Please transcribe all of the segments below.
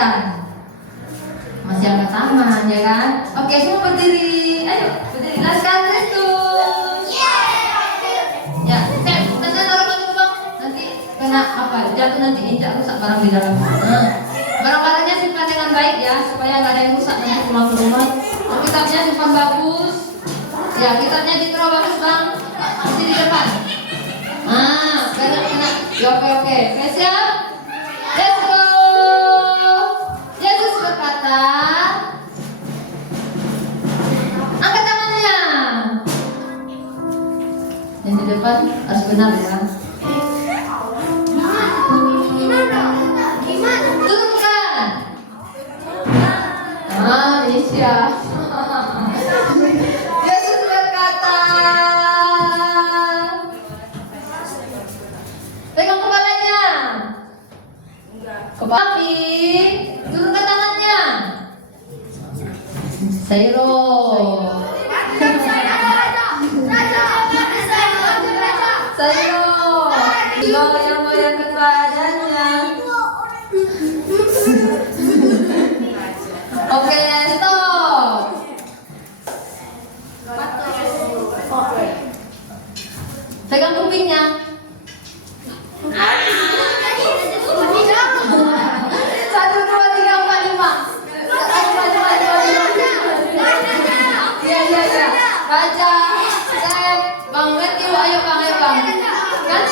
kan? Masih angkat tangan ya kan? Oke, semua berdiri. Ayo, berdiri. Laskar Kristus. Ya, kita taruh dulu bang. Nanti kena apa? Jatuh nanti injak rusak barang di dalam. Barang-barangnya simpan dengan baik ya, supaya nggak ada yang rusak nanti pulang ke rumah. Kitabnya simpan bagus. Ya, kitabnya ditaruh bagus bang. Masih di depan. Kena. Ya, oke. Siap? Let's go. Yesus berkata, angkat tangannya. Yang di depan harus benar ya. Turunkan. Isya. Yesus berkata, pegang kepalanya. Tapi turunkan tangannya. Sayro. Sayro. Goyang-goyangkan badannya. Oke, stop. Pegang kupingnya. Baca, Bang Matthew, ayo bang. Kan?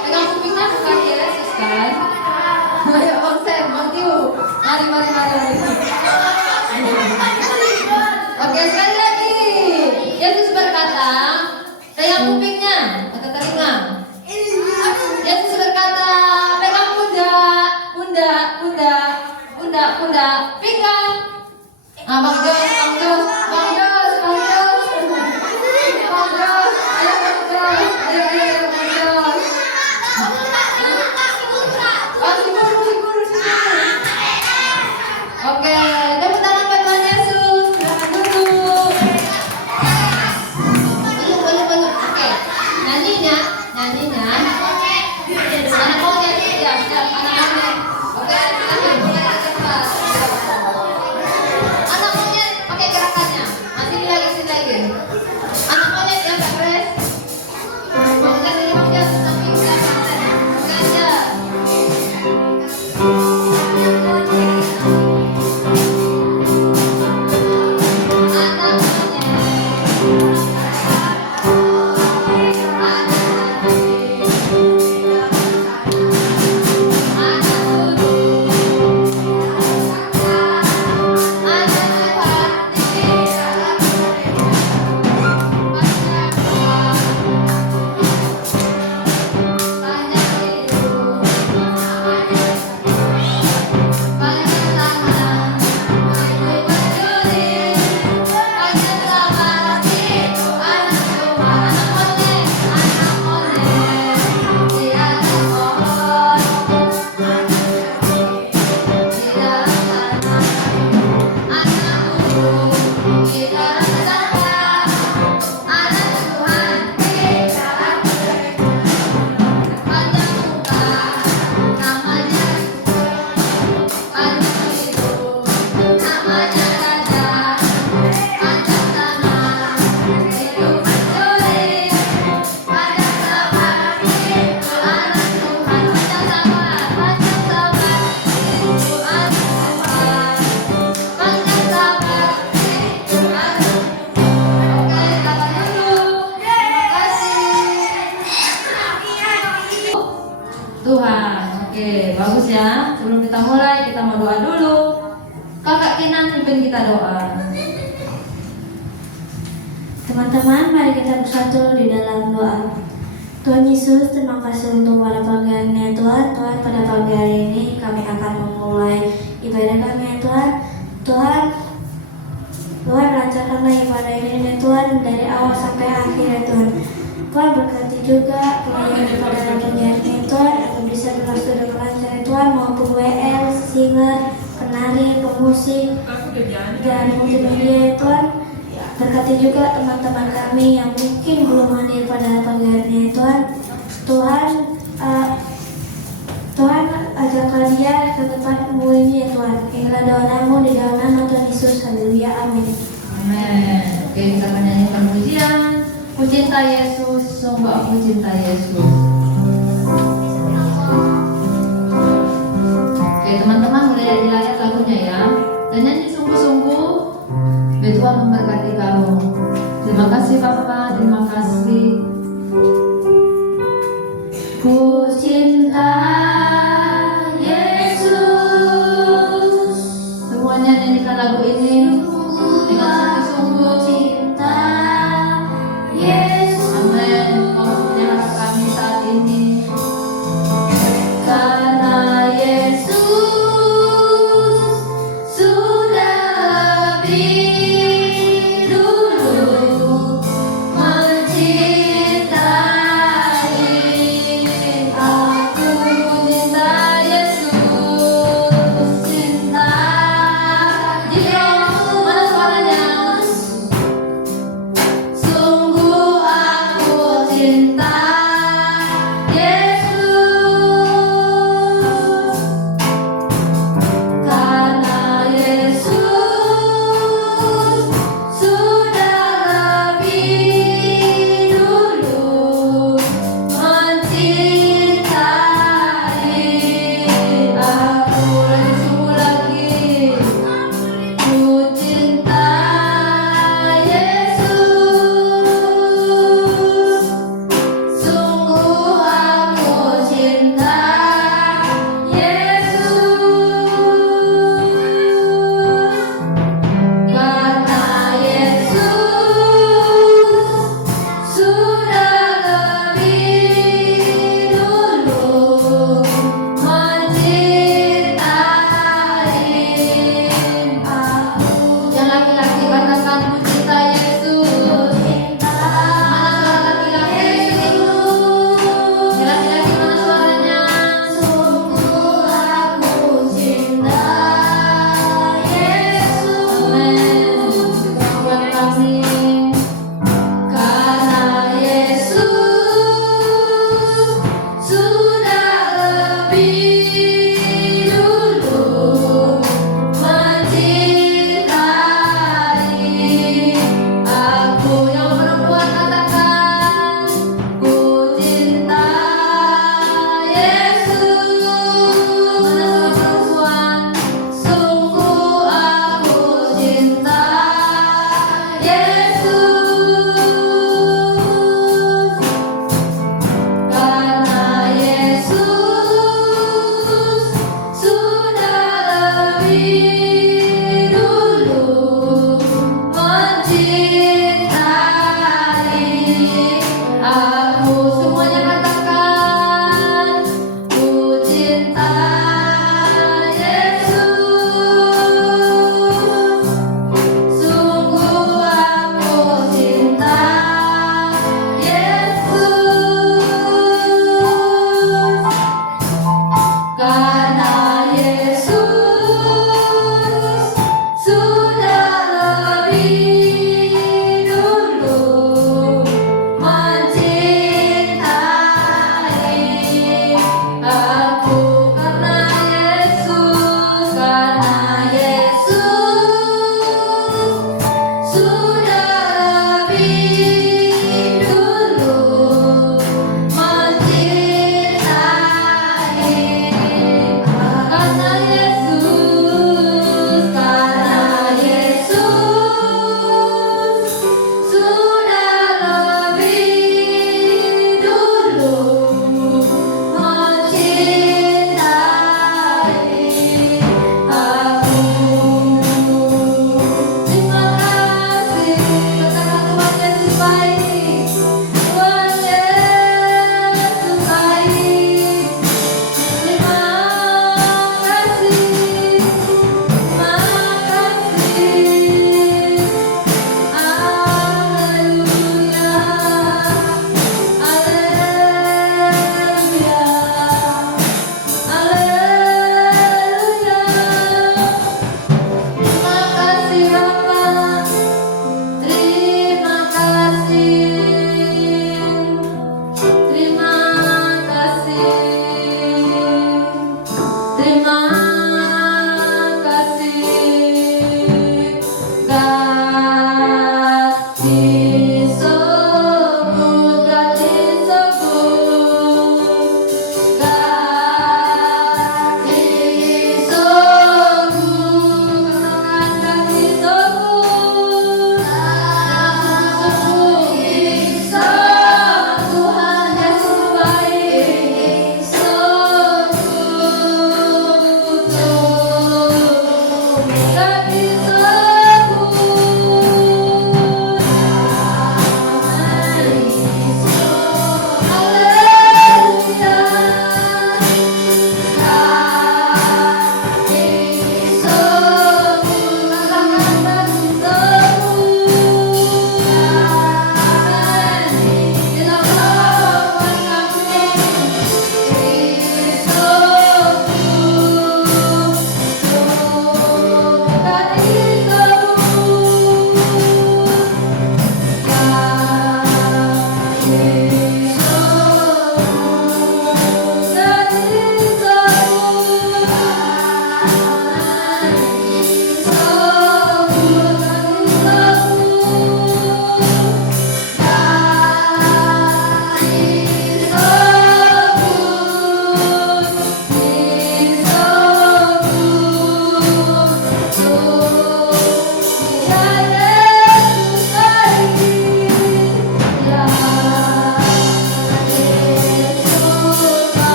Pegang kupingnya bukan Yesus kan? Ayo Bang Sam, Matthew. Mari. Oke, sekali lagi. Yesus berkata, pegang kupingnya atau telinga. Yesus berkata, pegang pundak, pinggang. Bang Jos. Oke, tepuk tangan buat Tuhan Yesus. Silakan duduk. Belum. Oke, nyanyinya. Anak monyet, siap, anak monyet. Oke, silakan mulai cepat. Anak monyet, oke gerakannya. Sini lagi. Anak monyet yang gak beres. Bukan ini maksudnya, tapi bukan konten. Oke aja. Bagus ya. Sebelum kita mulai, kita mau doa dulu. Kakak Kinan pimpin kita doa. Teman-teman, mari kita bersatu di dalam doa. Tuhan Yesus, terima kasih untuk pada pagi hari ini Tuhan. Pada pagi hari ini kami akan memulai ibadah kami ya Tuhan. Tuhan lancarkanlah ibadah ini Tuhan, dari awal sampai akhir ya Tuhan. Tuhan berkati juga pelayan pada pagi hari ini Tuhan, agar bisa berlangsung dengan lancar ya Tuhan, maupun WL, singer, penari, pemusik, dan multimedia ya Tuhan. Berkati juga teman-teman kami yang mungkin belum hadir pada pagi hari ini Tuhan. Tuhan ajaklah dia ke tempatmu ini ya Tuhan. Inilah doa namu di dalam nama Tuhan Yesus. Haleluya. Amin. Amin. Oke, kita akan nyanyikan pujian. Ku cinta Yesus, sungguh aku cinta Yesus. Oke, teman-teman mulai dari layar lagunya ya. Dan nyanyi sungguh-sungguh. Biar Tuhan memberkati kamu. Terima kasih Bapak, terima kasih. Ku cinta Yesus. Semuanya nyanyikan lagu ini dengan sungguh-sungguh. Cinta Yesus. Amin. Maksudnya harap kami saat ini. Karena Yesus sudah lebih dulu mencintai aku. Cinta Yesus, cinta Dia.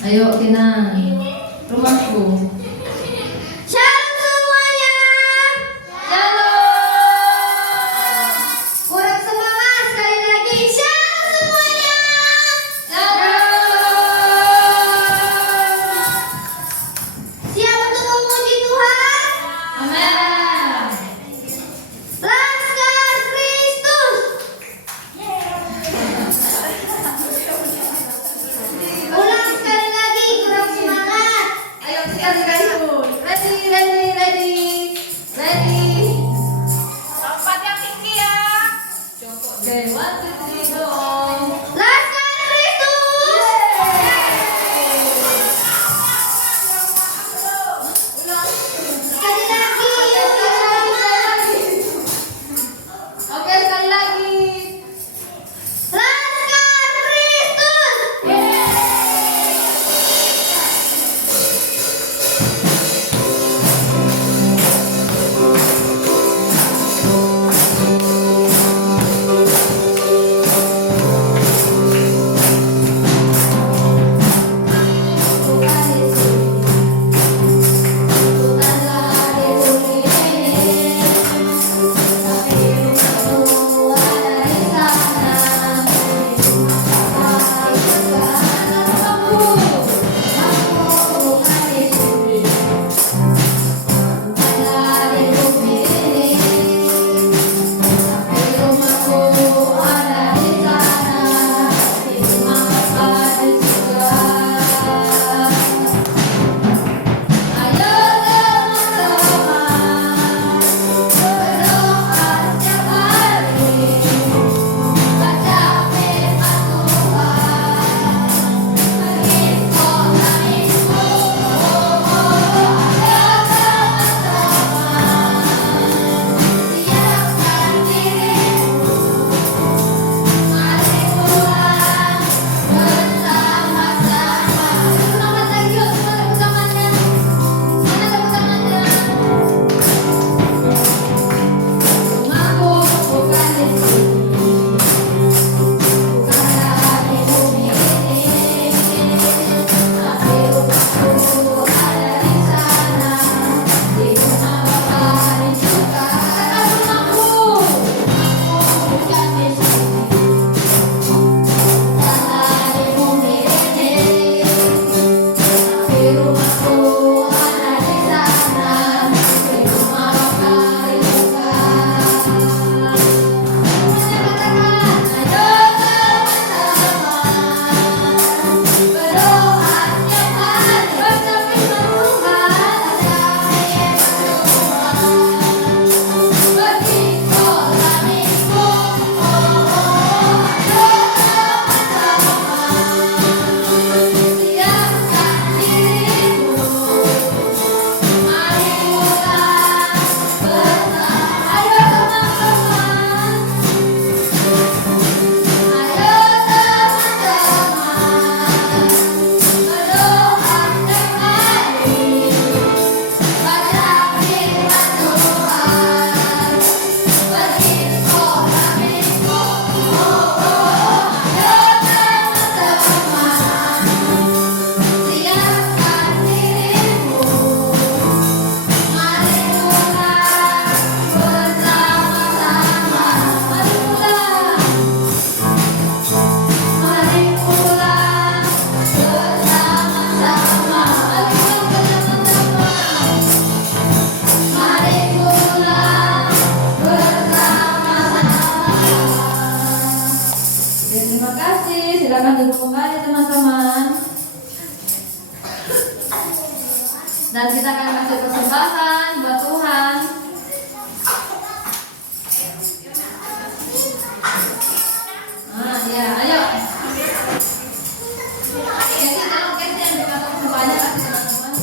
Ayo Tina, rumahku. Shalom semuanya. Shalom. Kurang semangat sekali lagi. Shalom semuanya. Shalom. Siap untuk memuji Tuhan? Amin. Laskar Kristus. Ulang sekali lagi, kurang semangat. Ayo sekali lagi. Ready. Lompat yang tinggi ya. Oke, 1, 2, 3, go. Laskar Kristus. Sekali lagi, yuk Oke, sekali lagi. Laskar Kristus. Terima kasih. Silakan duduk kembali teman-teman. Dan kita akan kasih persembahan buat Tuhan. Ya, ayo. Jadi tolong kasih yang dipakai persembahannya kasih teman-teman.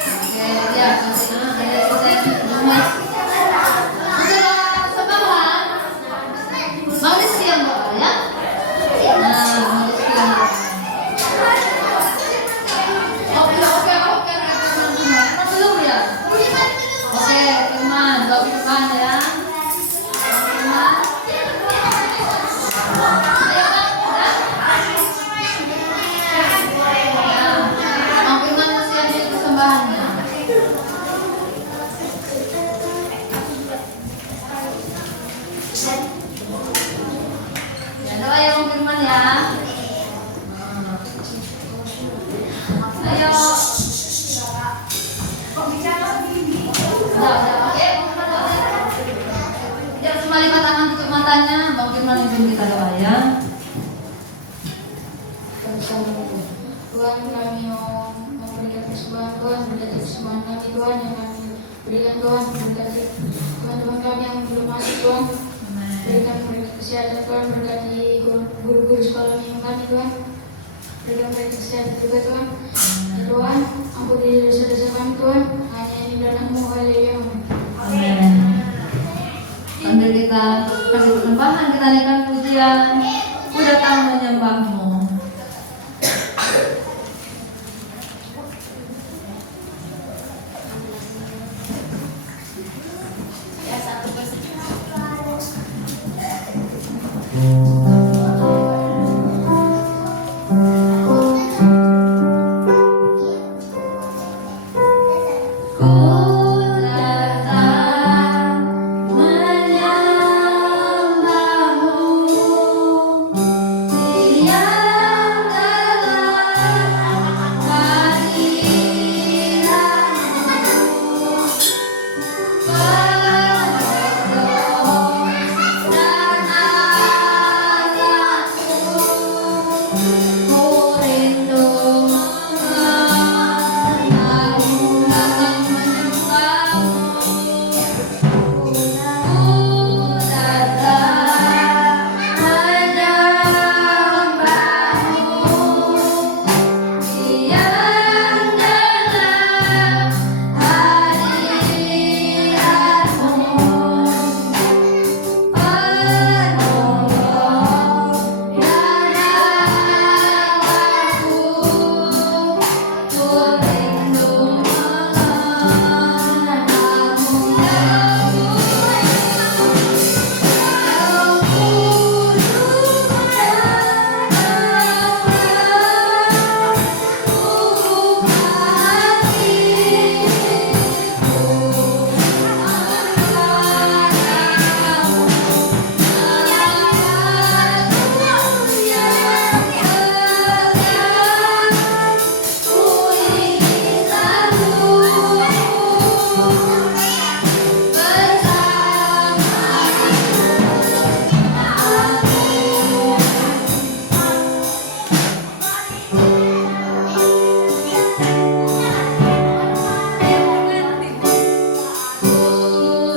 Oke, ya kasih. Ada kita nomor. Untuk persembahan, mau disiang Bapak ya? Nah, mau disiang. Oke, teman-teman. Belum ya? Oke, bersamaku. Tuhan, kami mau memberikan persembahan Tuhan, berkati persembahan kami Tuhan yang kami berikan Tuhan, berkati teman-teman kami yang belum masuk Tuhan, berikan mereka kesehatan Tuhan, berkati guru-guru sekolah minggu kami Tuhan, berikan mereka kesehatan juga Tuhan. Ya Tuhan, ampuni dosa-dosa kami Tuhan, hanya ini dan Namamu, haleluya. Amin. Sambil kita kasih persembahan, kita naikkan pujian, ku datang menyembahmu. Ya, satu versi. Ku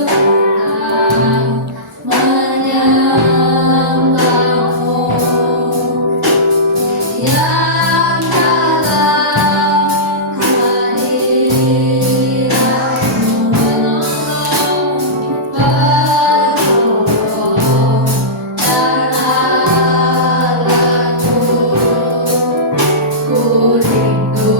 datang menyembahmu, diam dalam hadiratmu, berdoa dan azanmu, ku rindu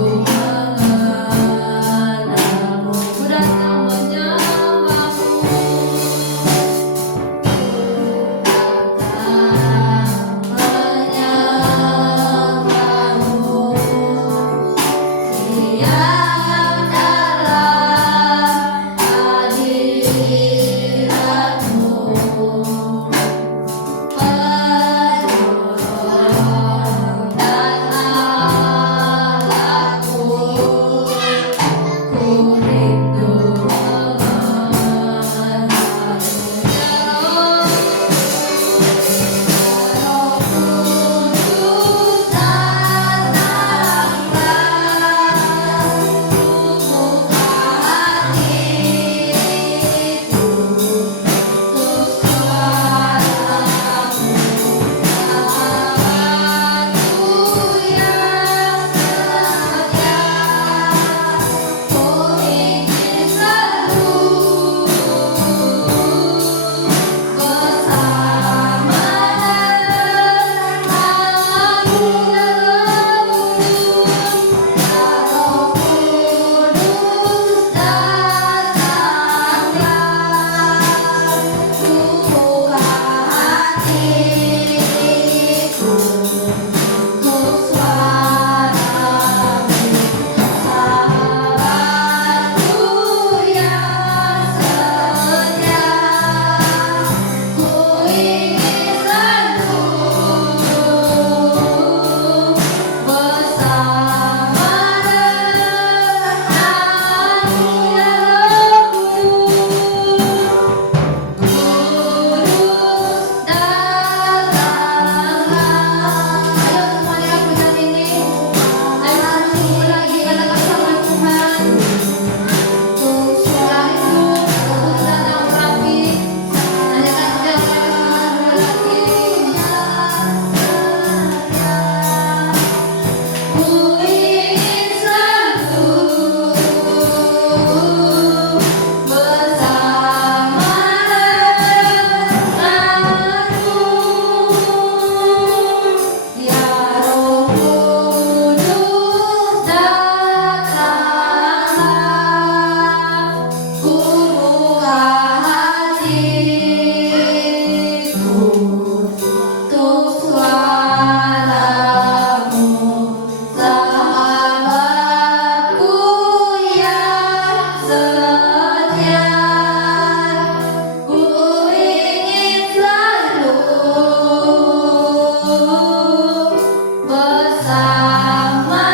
bersama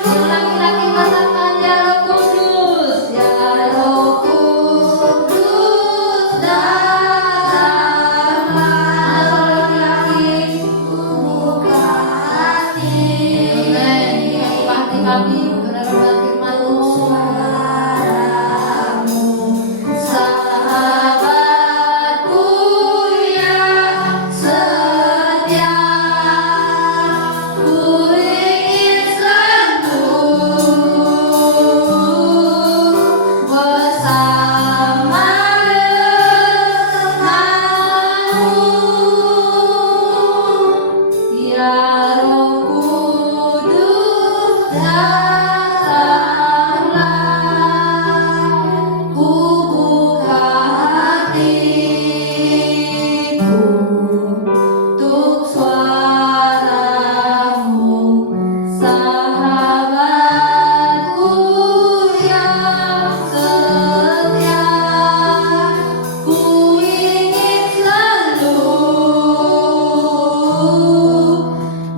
dengan laki-laki katakan ya Roh Kudus, ya Roh Kudus datanglah. Laki-laki Buka hati. Amen. Buka hati kami untuk dalam firman-Mu. Suaramu. Sahabatku yang setia, ku ingin selalu bersama denganmu. Ya Roh Kudus datanglah, ku buka hatiku untuk suaramu. Sahabatku yang setia, ku ingin selalu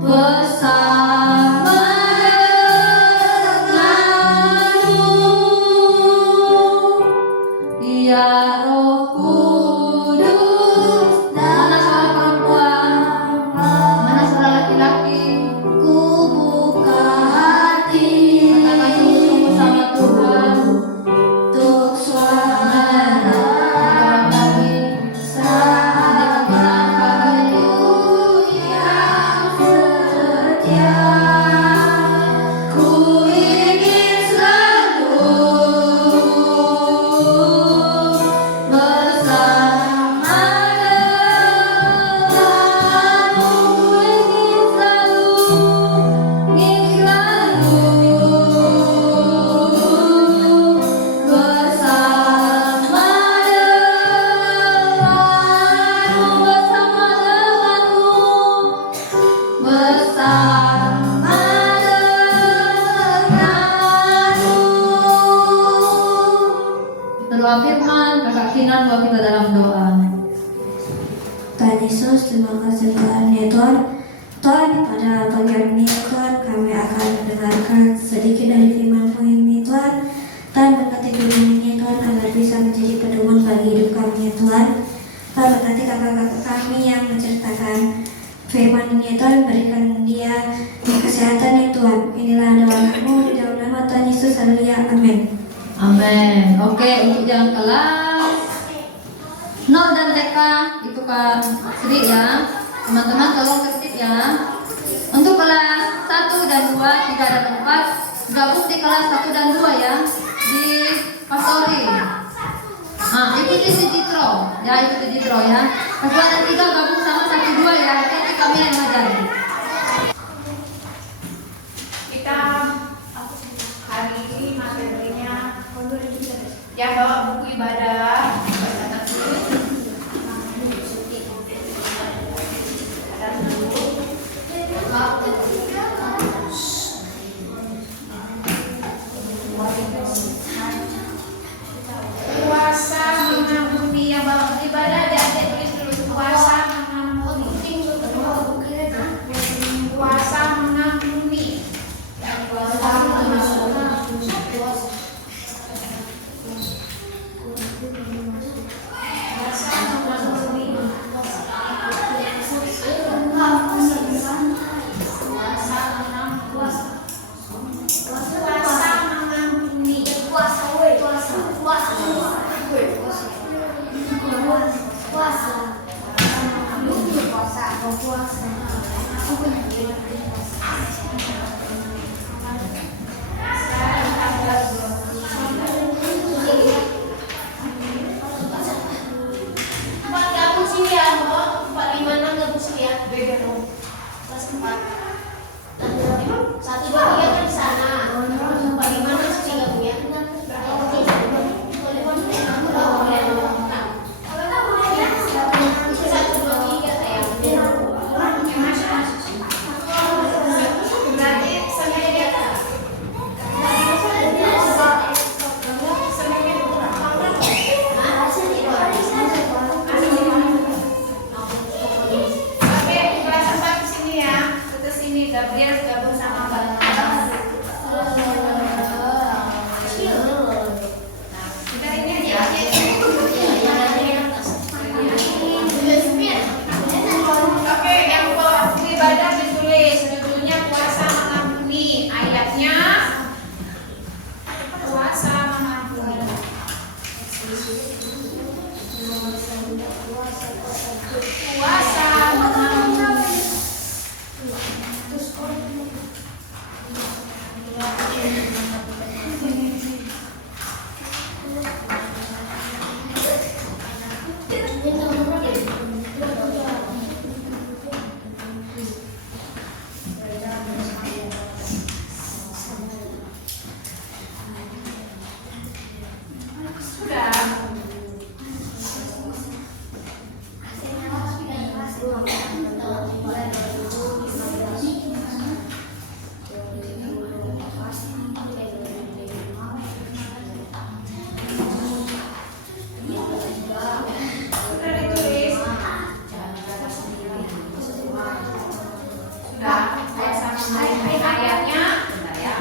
bersama denganmu. Ya Roh Kudus, mana suara perempuan, mana suara laki-laki? Ku buka hati Katakan sungguh-sungguh sama Tuhan. untuk suara sahabatku yang setia. Ku ingin selalu bersama denganmu. Ingin selalu bersama denganmu, bersama denganmu. Berdoa firman, Kakak Kinan bawa kita dalam doa. Tuhan Yesus, terima kasih Tuhan ya Tuhan. Tuhan, pada pagi ini Tuhan kami akan mendengarkan sedikit dari firman-Mu ini Tuhan. Tuhan berkati firman ini Tuhan agar bisa menjadi pedoman bagi hidup kami ya Tuhan. Tuhan berkati kakak-kakak kami yang menceritakan firman ini ya Tuhan, berikan dia kesehatan ya Tuhan. Inilah doa anakmu di dalam nama Tuhan Yesus, haleluya, amin. Amin. Oke, untuk yang kelas 0 dan TK itu Kak Sri ya. Teman-teman tolong tertib ya. Untuk kelas 1 dan 2, 3 dan 4 gabung di kelas 1 dan 2 ya. Di Pastori. Nah, ikuti si Jitro. Ya, ikuti Jitro ya. Kelas 2 dan 3 gabung sama 1 2 ya. Nanti kami yang ngajar. Kita hari ini materinya ya bawa buku ibadah. Puasa mengampuni, yang bawa buku ibadah adik-adik tulis dulu. Puasa mengampuni. Puasa mengampuni. Gabriel gabung sama Mbak Nana. Nah, kita ini aja. Oke, yang ibadah ditulis judulnya puasa mengampuni. Ayatnya puasa mengampuni. Puasa mengampuni. Sudah. Sudah ditulis. Sudah. Puasa mengampuni ayatnya. Bentar ya.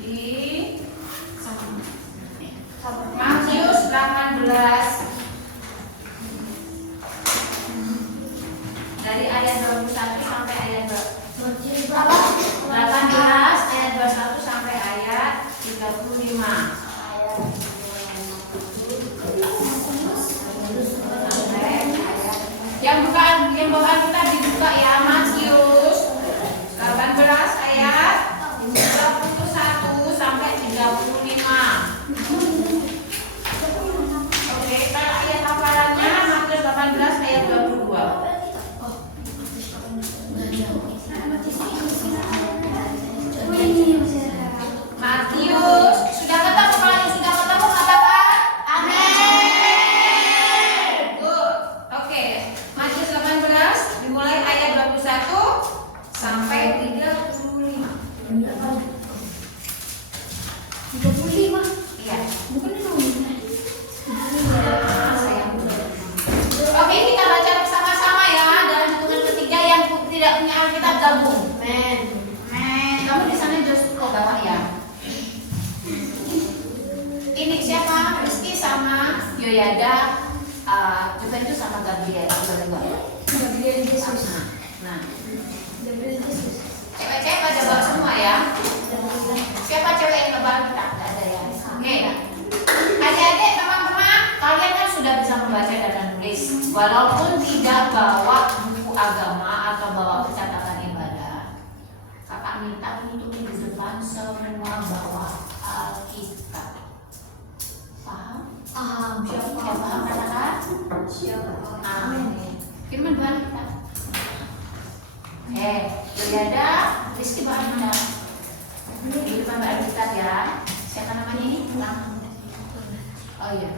Di Matius 18 dari ayat 21 sampai ayat 18 ayat 21 sampai ayat 35. Yang bawaan kita dibuka ya, Matius 18 ayat 21 sampai 35. Oke, kalau ayat hafalannya Matius 18 ayat 22. Matius, sudah ketemu? Kalau yang sudah ketemu katakan amin. Good. Oke, Matius 18 dimulai ayat 21 sampai 35. 35. Iya. Bukan itu. Oke, kita baca bersama-sama ya. Dalam hitungan ketiga yang tidak punya Alkitab gabung. Men. Kamu di sana Joshua bawa ya. Ini siapa? Rizky sama Yoyada, Juventus sama Gabriel. Gabriel Jesus. Nah, Gabriel Jesus. cewek-cewek pada bawa semua ya. Siapa cewek yang bawa kita? Tidak ada ya. Oke. Adik-adik, teman-teman, kalian kan sudah bisa membaca dan menulis. Walaupun tidak bawa buku agama atau bawa catatan ibadah, kakak minta untuk di depan semua bawa Alkitab. Paham? Siapa paham katakan? Amin. Firman Tuhan kita. Yoyada, Rizky bawa mana? Di depan Alkitab ya. Siapa namanya ini? Oh iya,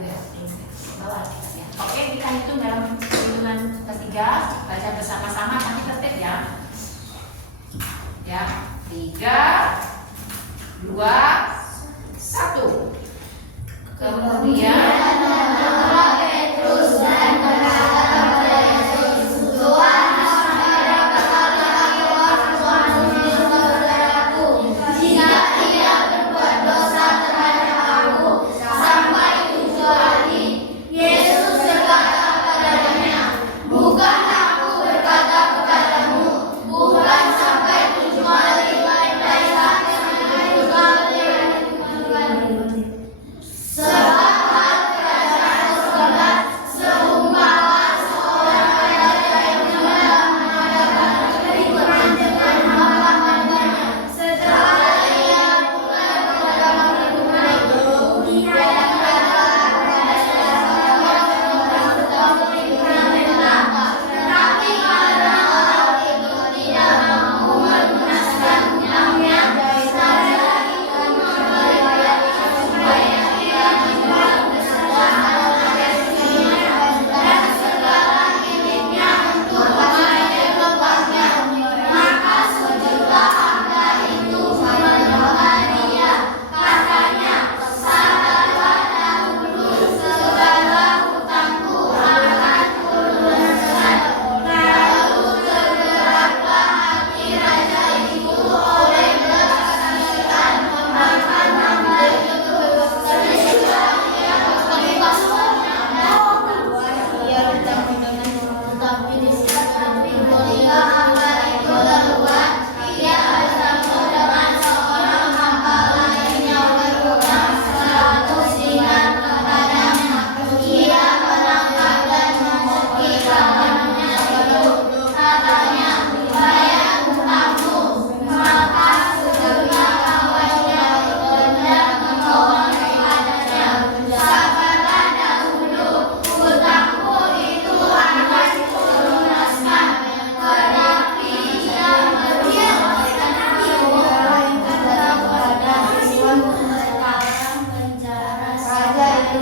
bawa Alkitab ya. Oke, kita hitung dalam hitungan ketiga, baca bersama-sama, tapi tertib ya. Ya, 3, 2, 1. Kemudian Petrus dan berkata kepada Yesus, Tuhan, jika ia berbuat dosa terhadap aku sampai 7 hari. Yesus berkata kepadanya, bukan aku berkata kepadamu, bukan sampai 7 hari, tetapi sampai 7 kali. Sebab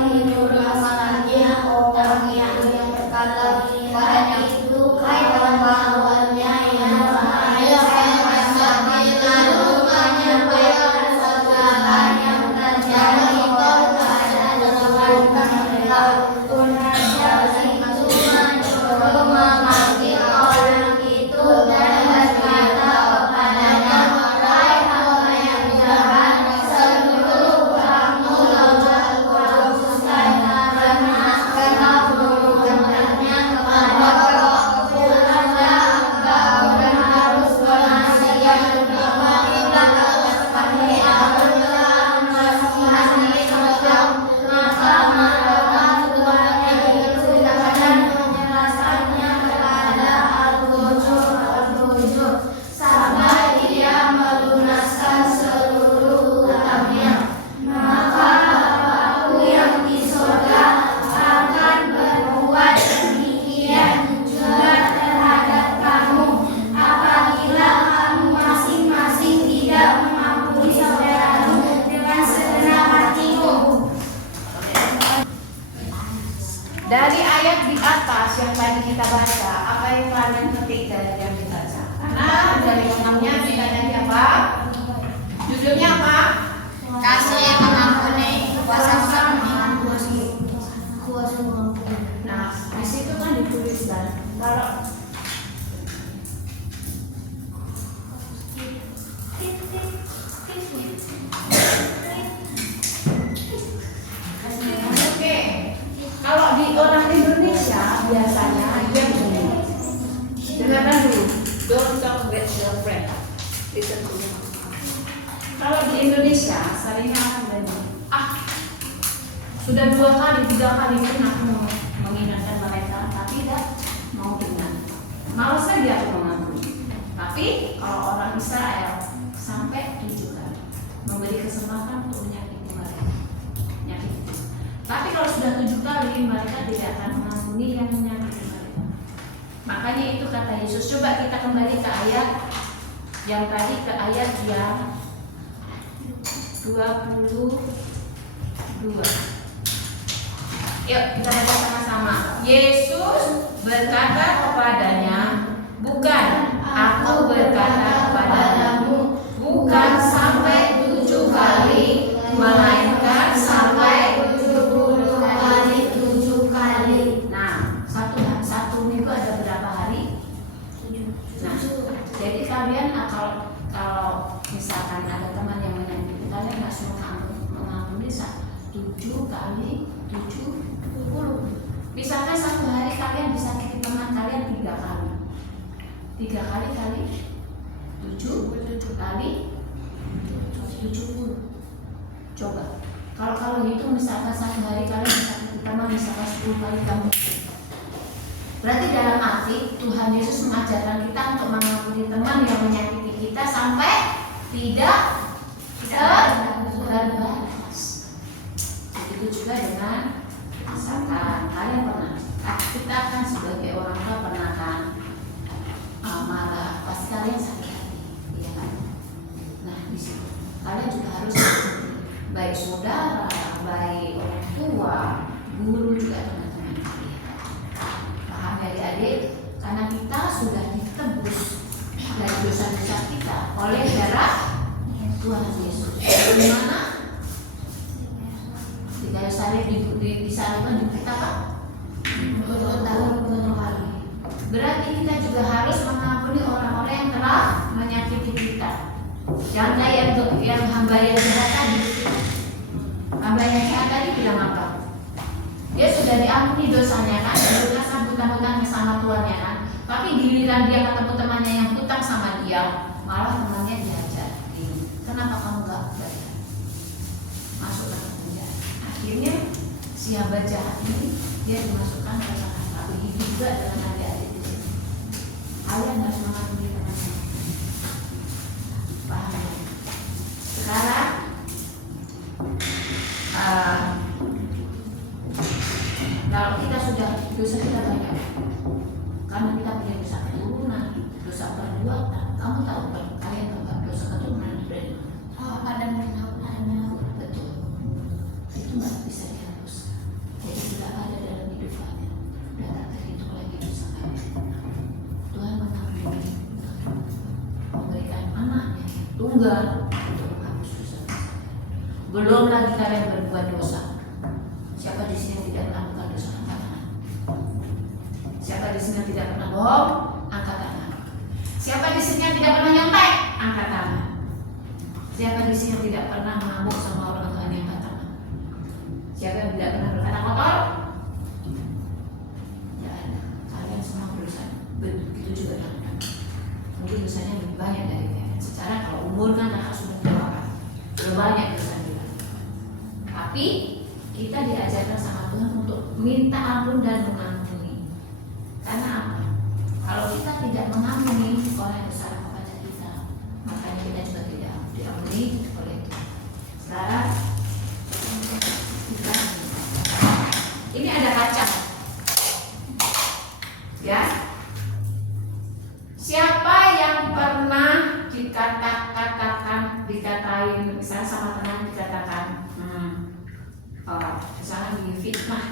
hidup masalahnya orang yang berkata orang itu kaya lawannya yang bahaya seperti rumahnya bayar segala yang terjadi kepada Tuhan pun ada itu mencoba memanggil orang itu dan berkata kepadanya hai hamba yang jahat sebelum kamu lewat kuduskan karena berhubungannya kepada kebenarannya engkau dan harus penasihat apabila seperti apabila masih sedang maka melakukan Tuhannya itu dan menjelaskannya kepada al-Bujur sampai dia melunaskan seluruh hutangnya. Maka Bapakku yang di surga akan berbuat demikian juga terhadap kamu apabila kamu masing-masing tidak mengampuni saudaramu dengan segenap hatimu. Dari ayat di atas yang tadi kita baca, apa yang kalian petik dari yang dibaca? Karena dari imamnya kita jadi apa? Judulnya apa? Kasih mengampuni, kuasa mengampuni. Nah, di situ kan dituliskan kalau oke, kalau di orang Indonesia biasanya dia begini. Dengarkan dulu. Don't talk with your friend. Listen to me. Kalau di Indonesia seringnya akan begini. Sudah 2 kali, 3 kali pun aku mengingatkan mereka, tapi tidak mau ingat. Malas saja aku mengampuni. Tapi kalau orang Israel sampai 7 kali memberi kesempatan untuk menyakiti mereka. Tapi kalau sudah 7 kali mereka tidak akan mengampuni yang menyakiti mereka. Makanya itu kata Yesus. Coba kita kembali ke ayat yang tadi, ke ayat yang 22. Yuk kita baca sama-sama. Yesus berkata kepadanya, bukan, aku berkata kepadamu, bukan sampai 7 kali, melainkan sampai 70 kali 7 kali. Nah, satu minggu ada berapa hari? 7. Nah, jadi kalian kalau misalkan ada teman yang menyakiti kalian, langsung mengampuni 7 kali 70. Misalkan 1 hari kalian disakiti teman kalian 3 kali. 3 kali kali 7 kali 70. Coba. Kalau hitung misalkan 1 hari kalian disakiti teman misalkan 10 kali kamu. Berarti dalam arti Tuhan Yesus mengajarkan kita untuk mengampuni teman yang menyakiti kita sampai tidak terbatas. Begitu juga dengan misalkan kalian pernah, kita kan sebagai orang tua pernah kan marah, pasti kalian sakit hati, ya kan? Nah di situ kalian juga harus baik saudara, baik orang tua, guru juga teman-teman. Paham ya adik-adik? Karena kita sudah ditebus dari dosa-dosa kita oleh darah Tuhan Yesus. Bagaimana? Di kayu salib disalibkan di kita apa? Bertahun-tahun kali. Berarti kita juga harus mengampuni orang-orang yang telah menyakiti kita. Jangan kayak yang hamba yang jahat tadi. Hamba yang jahat tadi bilang apa? Dia sudah diampuni dosanya kan, lunasan hutang-hutangnya sama tuannya kan. Tapi giliran dia ketemu temannya yang hutang sama dia, malah temannya dihajar. Kenapa kamu gak bayar? Masuk ke penjara. Akhirnya si hamba jahat ini dia dimasukkan ke neraka. Begitu juga dengan adik-adik di sini. Kalian harus mengampuni teman-teman. Paham ya? Sekarang kalau kita sudah dosa kita banyak, karena kita punya dosa keturunan, dosa perbuatan. Kamu tahu kan? Kalian tahu kan dosa keturunan itu dari mana? Ada Betul. Itu nggak bisa dihapuskan. Enggak, untuk menghapus dosa. Belum lagi kalian berbuat dosa. Siapa di sini yang tidak melakukan dosa? Angkat tangan. Siapa di sini yang tidak pernah bohong? Angkat tangan. Siapa di sini yang tidak pernah nyontek? Angkat tangan. Siapa di sini yang tidak pernah mengamuk sama orang tuanya? Angkat tangan. Siapa yang tidak pernah berkata kotor? Tidak ada. Kalian semua berusaha. Begitu juga dengan kami. Mungkin dosanya lebih banyak dari kalian. Secara kalau umur kan anak sudah dewasa, lebih banyak dosa kita. Tapi kita diajarkan sama Tuhan untuk minta ampun dan mengampuni. Karena apa? Kalau kita tidak mengampuni orang yang bersalah kepada kita, makanya kita juga tidak diampuni oleh Tuhan. Sekarang ini ada kaca, ya. Siapa yang pernah dikatain, misalnya sama teman dikatakan, misalnya difitnah.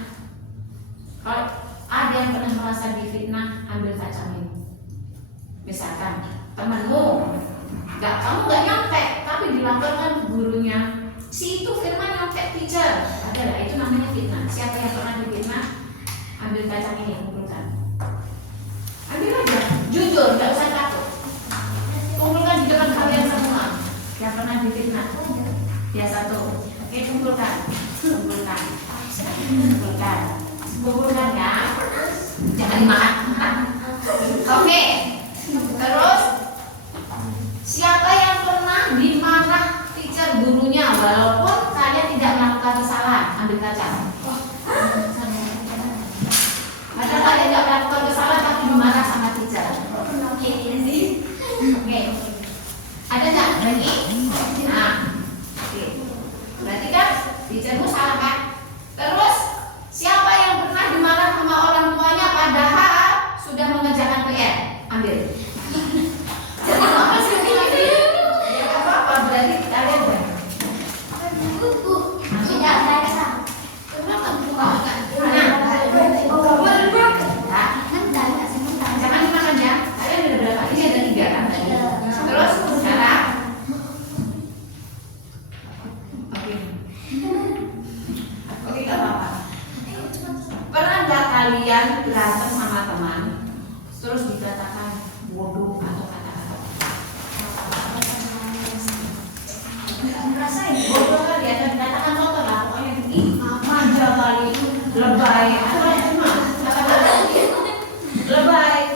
Kalau ada yang pernah merasa difitnah, ambil kaca ini. Misalkan temanmu, kamu nggak nyontek, tapi dilaporkan ke gurunya, si itu Firman nyontek teacher, adalah itu namanya fitnah. Siapa yang pernah difitnah, ambil kaca ini, kumpulkan. Ambil aja, jujur, nggak usah takut. Kumpulkan di depan kalian semua yang pernah difitnah. Ya satu, oke, kumpulkan ya, jangan dimakan. Oke, terus siapa yang pernah dimarah teacher gurunya walaupun kalian tidak melakukan kesalahan? Ambil kaca. Ada kalian tidak melakukan kesalahan tapi dimarah sama teacher. Oke, ada nggak? Berarti, nah, oke, berarti kan teachermu salah kan? Terus siapa yang pernah dimarah sama orang tuanya padahal sudah mengerjakan PR? Ambil. Jadi apa sih ini? Ya apa-apa, berarti kalian jangan dimakan ya. Kalian ada berapa? Ini ada 3 kan? Terus sekarang, oke, gak apa-apa. Pernah nggak kalian berantem sama teman, terus dikatakan bodoh atau kata-kata? Rasain bodoh kali ya, dikatakan kotor lah, pokoknya manja kali, lebay, atau cuma lebay,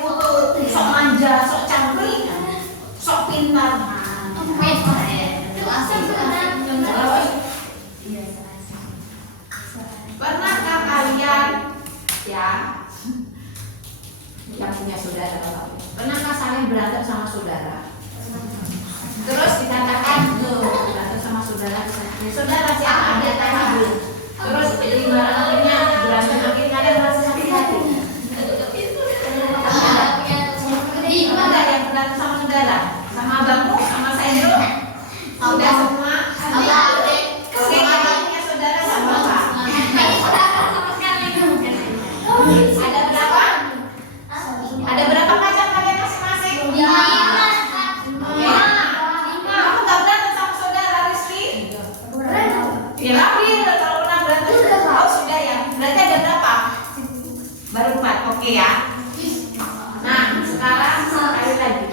sok manja, sok cantik, sok pintar. Pernahkah kalian ya yang punya saudara, pernahkah saling berantem sama saudara? Terus dikatakan tuh berantem sama saudara, saudara siapa? Ada tanya dulu. Terus akhirnya berantem, akhirnya kalian merasa sakit hati. Ada yang berantem sama saudara, sama abangmu, sama Sendro, sudah semua. Oke, kalau punya saudara sama apa? Ada berapa? Ada berapa pacar kalian masing-masing? 5. Kamu gak berantem sama saudara Rizky? Ya ambil kalau pernah berantem. Oh sudah ya. Berarti ada berapa? Baru 4. Oke ya. Nah sekarang sekali lagi.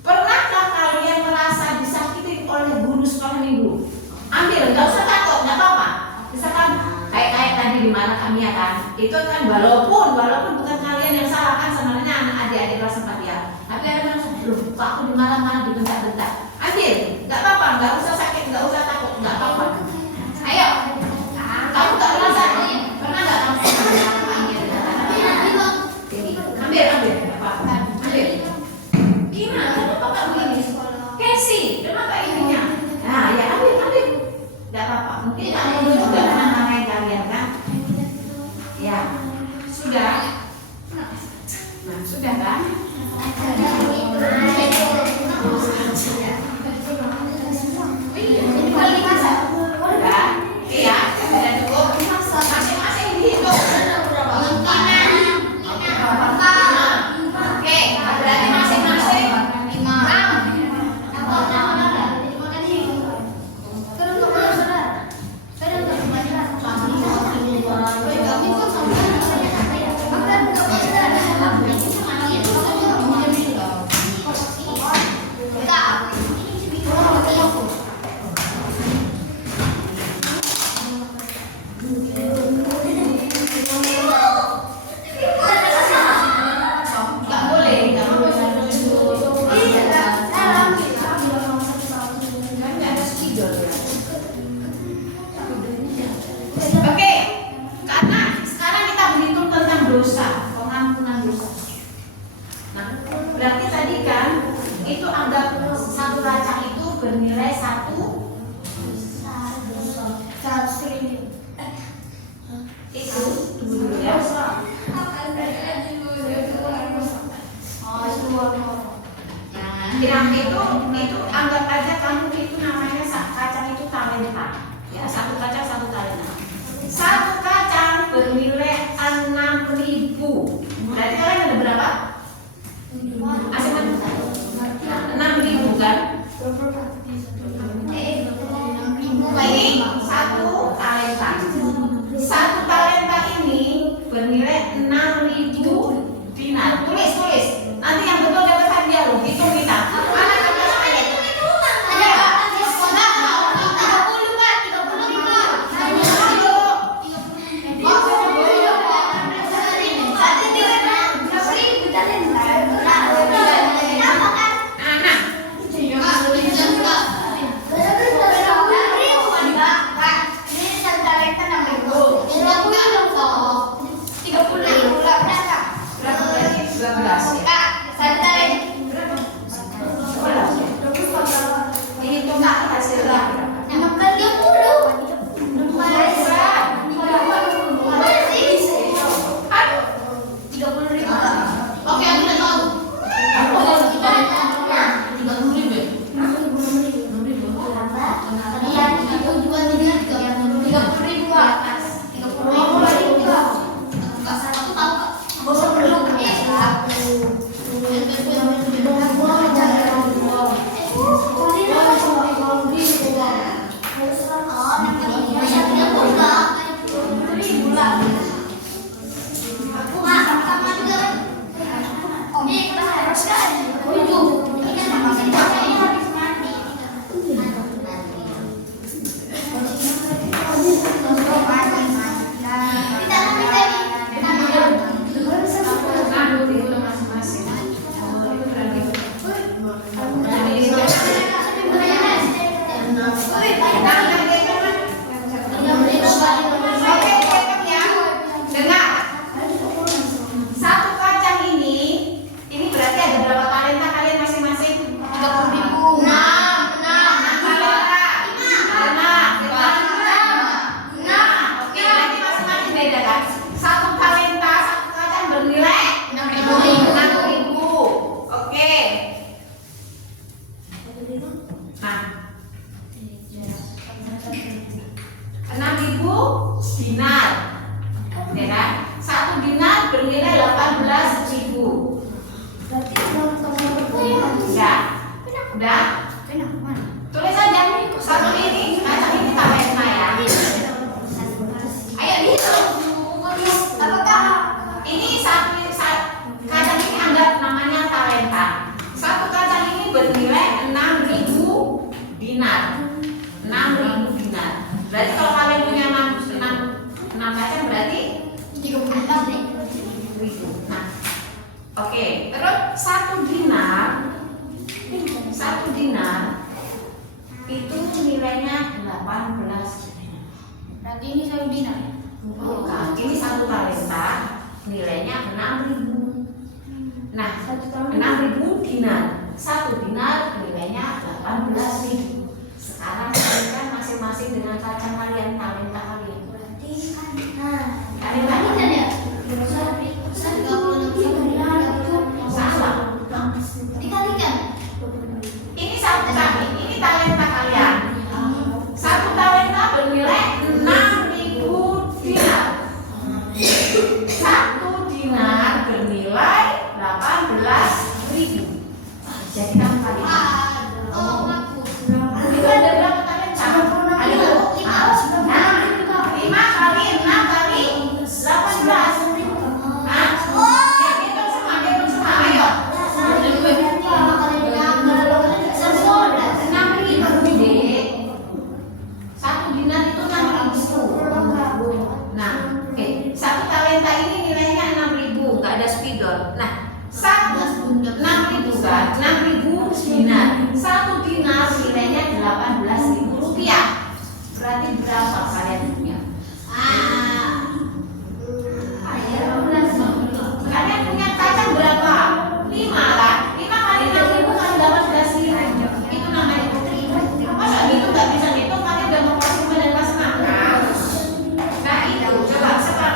Pernahkah kalian merasa disakiti oleh guru sekolah minggu? Ambil, nggak usah takut, nggak apa-apa. Misalkan kayak tadi di mana kami ya kan, itu kan walaupun bukan kalian yang salah kan, sebenarnya anak adik-adik kelas 4 ya. Tapi ada yang merasa, loh, kok aku dimarah-marah, dibentak-bentak. Ambil, nggak apa-apa, nggak usah sakit, nggak usah takut, nggak apa-apa. Ayo, kamu nggak merasa? Pernah nggak kamu ambil, nggak apa-apa, ambil. Gimana? Kenapa nggak begini? Casey, kenapa ininya? Nah, ya ambil. Nggak apa-apa. Mungkin kamu juga pernah marahin kalian kan? Ya, sudah. Nah, sudah kan? Kalian Itu dulu ya. Yang itu anggap aja kamu itu namanya kacang itu talenta. Ya, satu kacang satu talenta. Satu kacang bernilai 6.000. Berarti kalian ada berapa? Asik kan? 6.000 kan? Ini satu talenta. Satu talenta ini bernilai 6.000 dinar. Tulis. Nanti yang betul dapat hadiah loh. Hitung kita. Mana kata-katanya? Dinar, ya kan? Satu dinar bernilai 18.000. Udah? Tulis aja satu ini, kacang ini talenta ya. Ayo dihitung. Apakah ini kacang ini anggap namanya talenta? Satu kacang ini bernilai 6.000 dinar. 6.000 dinar. Berarti kalau kalian punya 6 kacang berarti 36.000. Nah, oke. Terus satu dinar itu nilainya 18. Berarti ini 1 dinar. Bukan, ini satu talenta nilainya 6.000. Nah, 6.000 dinar. Satu dinar nilainya 18.000. Sekarang kalian masing-masing dengan kacang kalian, talenta kalian. Salah. Dikalikan. Ini satu kali, ini talenta kalian. Satu talenta bernilai 6.000 dinar. Satu dinar bernilai 18.000. Jadi kamu kali. Itu ada berapa talenta? Ada 5 kali 6 kali 18. Satu talenta ini nilainya 6.000, nggak ada spidol. Nah, 6.000 kan? 6.000 dinar. Satu dinar nilainya 18.000 rupiah. Berarti berapa kalian punya? Kalian punya kacang berapa? 5 lah. 5 kali 6.000 kali 18.000. Itu namanya. Masa gitu nggak bisa ngitung? Kalian udah mau kelas 5 dan kelas 6 kan? Nah itu coba sekarang.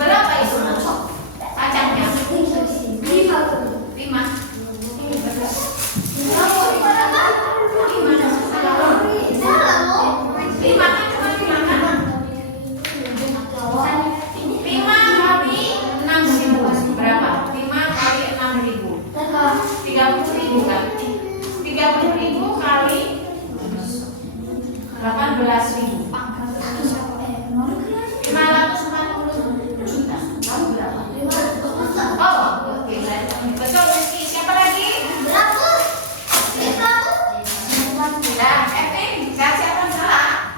Berapa itu? Kacangnya? 5. 30.000 kan? 30.000 kali 18.000. 540 juta. Kamu berapa? Oh, oke. Betul, Rizky. Siapa lagi? Ya, Kevin. Siapa yang salah?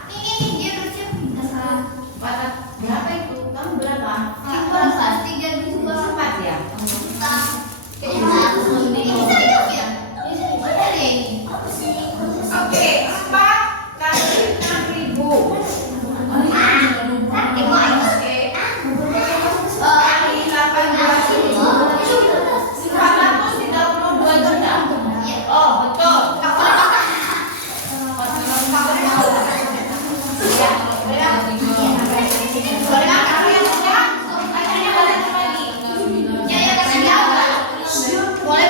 Berapa itu? Kamu berapa? 4 ya? Oke, 4 kali 6.000. Oke. Kali 18.000. 432 juta. Oh, betul. Boleh kalian sudah? Kayaknya balik lagi. Boleh,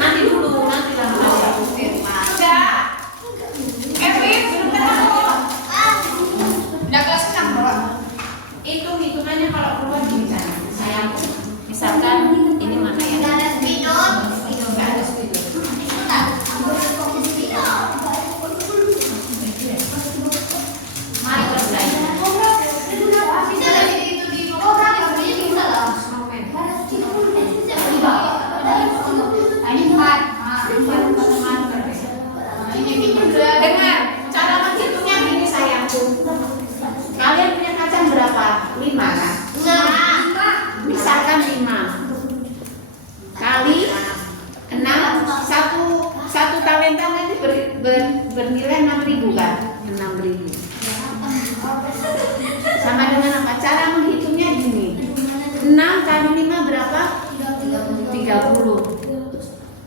nanti dulu, nanti sudah. Kevin, belum ketemu. Udah kelas 6, Bro. Itu hitungannya kalau keluar gini kan. Saya misalkan ini mana ya? Enggak ada spidol. Mari selesai. Dengar, cara menghitungnya gini sayangku. Kalian punya kacang berapa? 5 kan? Misalkan 5 kali 6, satu talenta nanti bernilai 6.000 kan? 6.000. Sama dengan apa? Cara menghitungnya gini. 6 kali 5 berapa? 30.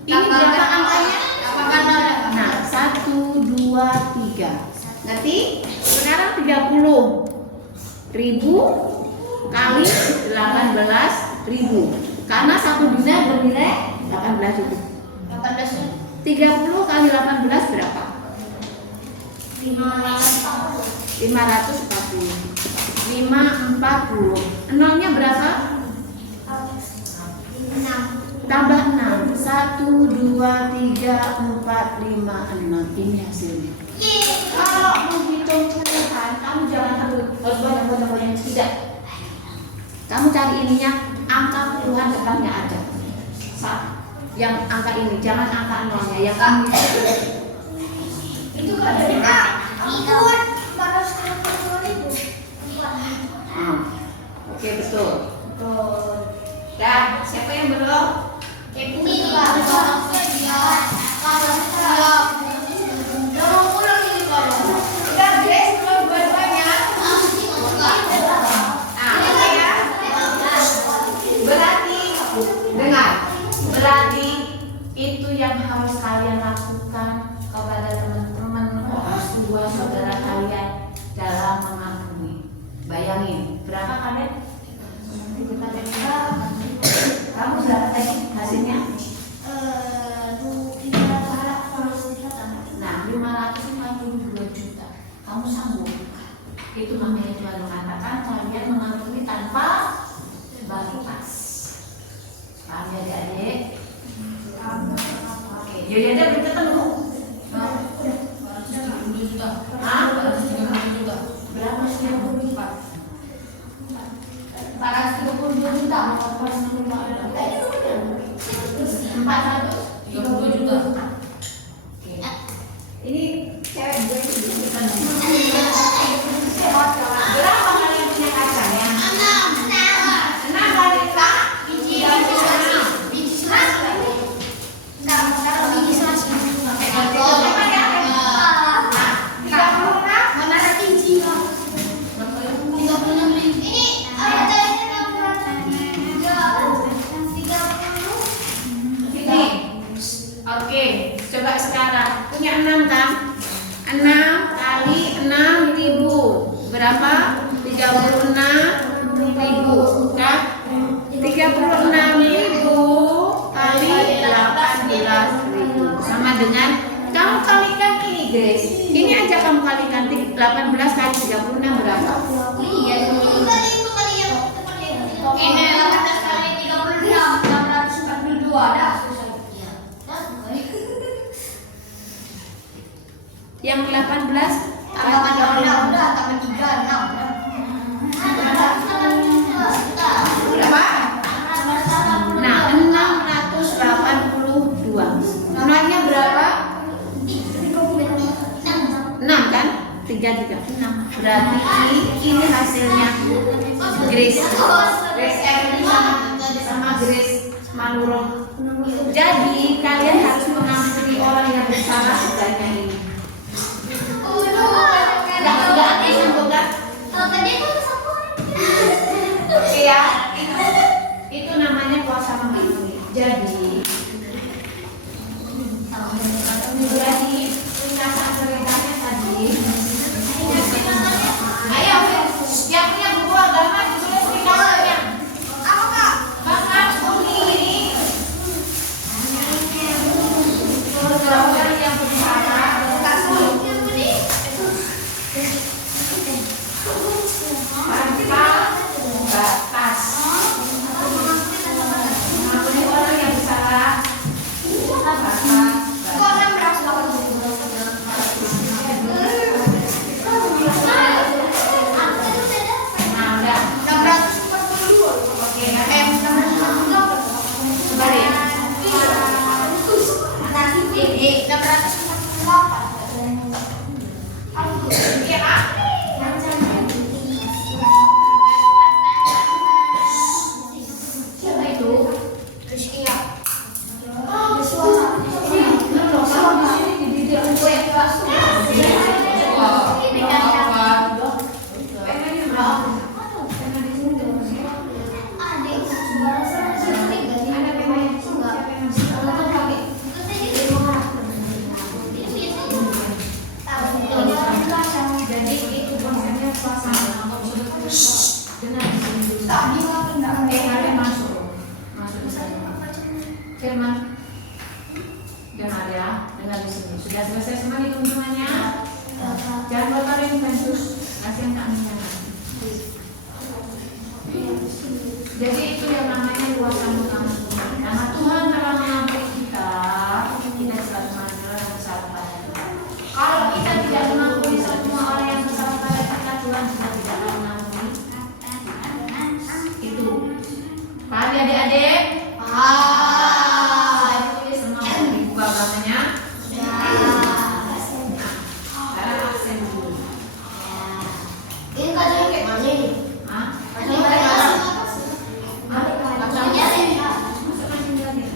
Ini berapa angkanya? Nah, 1, 2, 3. Ngerti? Sekarang 30.000 kali 18.000. Karena satu dinar bernilai 18.000. 30 kali 18 berapa? 540. 540. Nolnya berapa? 6. Tambah 6. 1, 2, 3, 4, 5, 6. Ini hasilnya. Kalau menghitung puluhan, kamu jangan harus banyak-banyak tidak. Kamu cari ininya, angka puluhan depannya ada. Yang angka ini, jangan angka nolnya. Yang kamu itu kan dari Oke, betul. Dan siapa yang belum? Udah guys, belum dua-duanya. Berarti, dengar. Berarti itu yang harus kalian lakukan kepada teman-teman, orang tua, saudara kalian dalam mengampuni. Bayangin, berapa kalian? Kamu berapa tadi hasilnya? Nah, 542 juta. Kamu sanggup? Itu namanya Tuhan mengatakan kalian mengampuni tanpa batas. Paham ya adik-adik? Oke, jadi ada belum ketemu? 472 juta. Hah? 472 juta. Berapa sih? 432 juta. 432 juta. Oke. Ini cewek gue berapa kali punya kacangnya? 6 kali Kak. Oke. 18 kali 36 berapa? Iya. Itu kali yang ini 18 kali 36 642 dah. Iya. Yang 18 Tambah 36 udah, tambah 3 6. berapa? Nah, 682. Nolnya berapa? 6 kan? 3 6. Berarti ini hasilnya Grace. Grace Emily sama Grace Manurung. Jadi kalian harus mengampuni orang yang bersalah sebanyak ini. Enggak ada yang bukan. Iya, itu namanya puasa mengampuni. Jadi ringkasan ceritanya tadi. Ayo, yang punya buku agama ditulis ringkasannya. Kakak Uni. Orang yang bersalah. Batas. Mengampuni orang yang bersalah. Nah, udah. Oke, balik. Siapa itu? Jadi itu konsepnya suasana dengan kalian masuk di sana. Firman, dengar ya, dengar di sini. Sudah selesai semua hitung-hitungannya. Jangan lupa kalian pensus kasihan kami sana. Jadi itu yang namanya kuasa mengampuni. Karena Tuhan telah mengampuni kita selalu mengampuni yang bersalah pada kita. Kalau kita tidak mengampuni semua orang yang bersalah pada kita, Tuhan juga tidak akan mengampuni. Itu. Paham ya adik-adik? Tulis semua di buku agamanya. Sekarang absen dulu. Ini kajian kayak mana ini? Hah? Kajian kayak mana? Masuk masing lagi.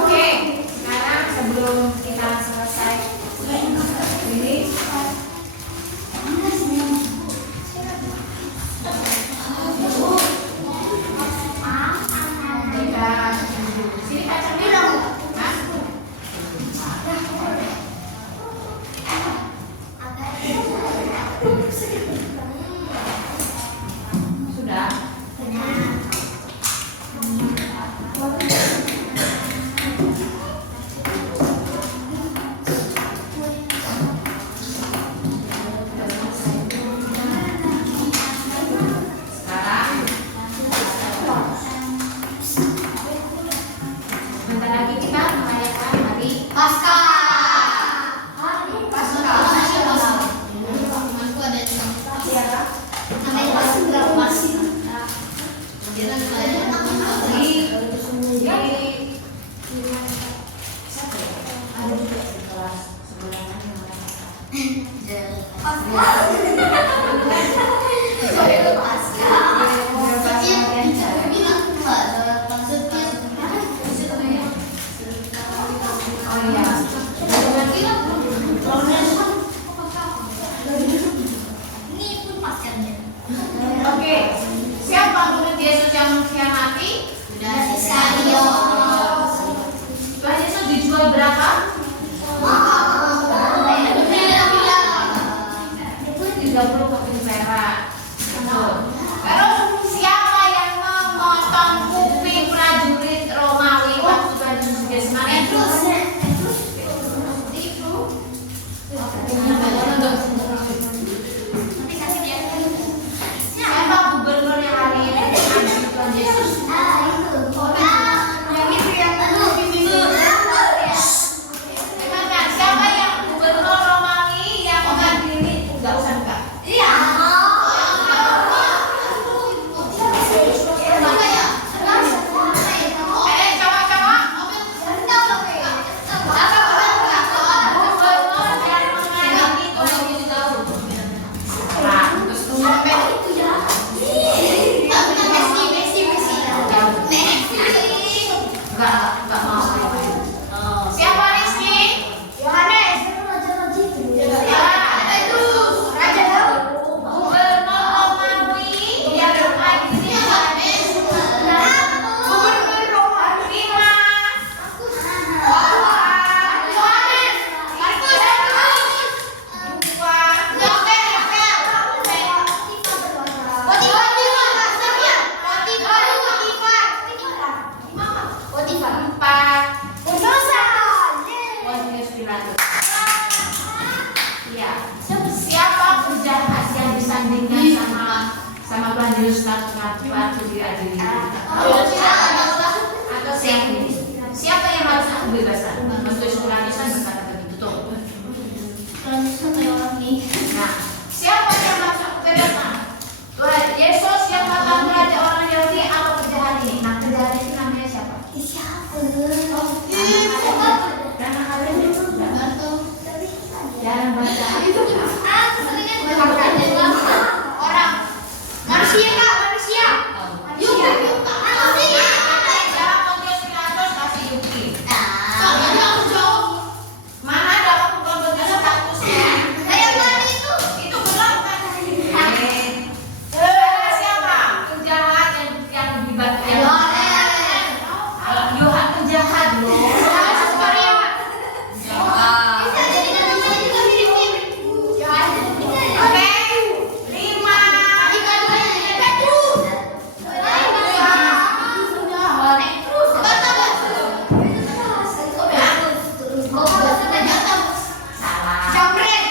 Oke, sekarang sebelum kita selesai ini kita sini kacangnya dong. Hah? Sudah. Sekarang sebentar lagi kita merayakan hari Paskah. Temanku ada di sana. Namanya Paskah berapa sih? Jalan saya. ada juga di kelas sebelah yang Ini pun pacarnya. Oke. Siapa murid Yesus yang mengkhianati? Judas Iskariot. Tuhan Yesus dijual berapa? Itu 30 keping perak. Betul. Terus siapa yang memotong kuping prajurit Romawi waktu Tuhan Yesus di Getsemani? Siapa gubernur yang hari ini menghadapi Tuhan Yesus? Dengarkan, siapa yang gubernur Romawi yang menghadiri? Enggak usah buka. Cowok-cowok. Gubernur yang menghadiri Tuhan Yesus. Nah, terus sampai enggak mau. Siapa Rizky? Gubernur Romawi yang menghadiri Tuhan Yesus. Siapa penjahat yang disandingkan sama Tuhan Yesus waktu diadili? Atau siapa ini? Siapa yang harus aku bebaskan? Menurut Yohanes berkata begitu tuh. Nah, siapa yang harus aku bebaskan? Tuhan Yesus yang akan meraja orang Yahudi atau penjahat ini? Nah, penjahat ini namanya siapa? Karena kalian itu jangan baca. Orang manusia kak, manusia. Jangan Pontius Pilatus kasih Yuki. Soalnya aku jauh. Mana ada orang bukan Pontius Pilatusnya? Kayak mana itu? Itu benar kan? Siapa? Penjahat yang dibatkan. Yohan penjahat loh. Oke, 5. Salah. Jamret.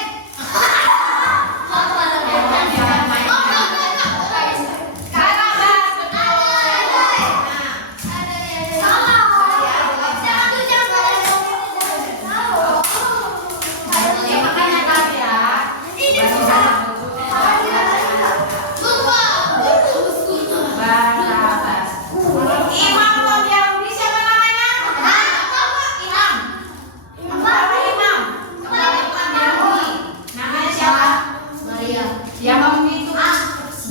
Yang itu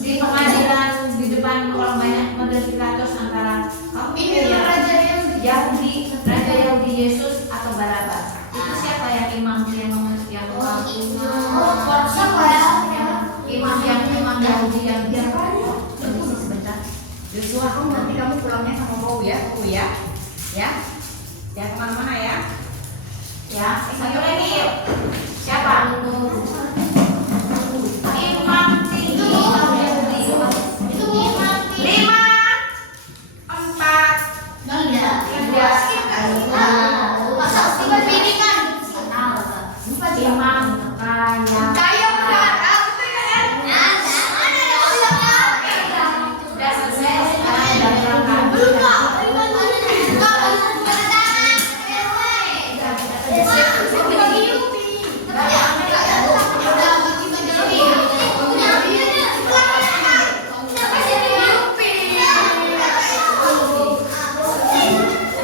di pengadilan di depan orang banyak model Pilatus antara kamu pilih Yahudi, Raja Yahudi Yesus atau Barabas. Itu siapa yang imam imam Yahudi yang dia sebentar. Joshua, nanti kamu pulangnya sama Pau ya, ya, jangan kemana-mana ya. Ya, satu lagi yuk. Siapa? Imam tinggi Yahudi. 5, 4, 3. Imam kaya. Sudah selesai sekarang sudah berangkat.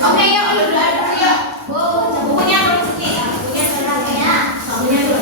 Oke yuk, yuk. Bukunya belum segini. Bukunya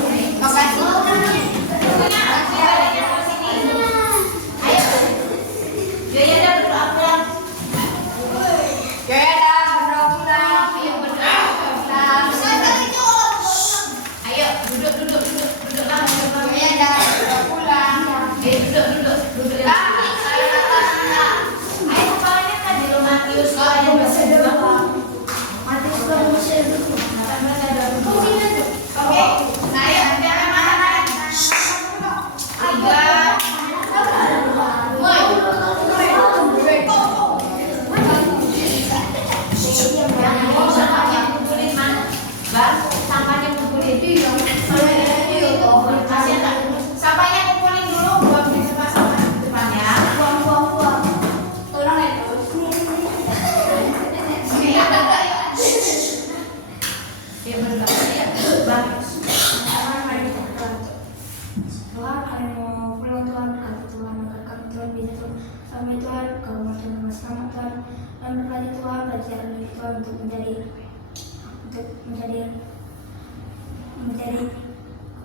dari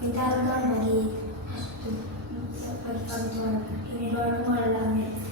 kita akan bagi kami Tuhan. Ini doa adalah amin.